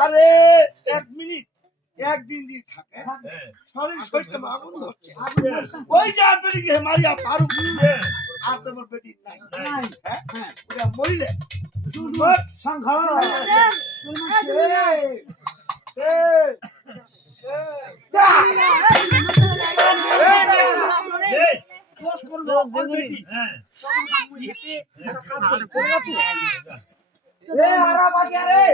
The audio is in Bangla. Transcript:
আরে এক মিনিট। একদিন যদি থাকে শরীর শরীরটা আগুন ধরছে ওই যে আর বেটি গিয়ে মারিয়া পারু আর তোমার বেটি নাই। হ্যাঁ? হ্যাঁ। ওটা মরিলে। এ আরা বাগিয়া রে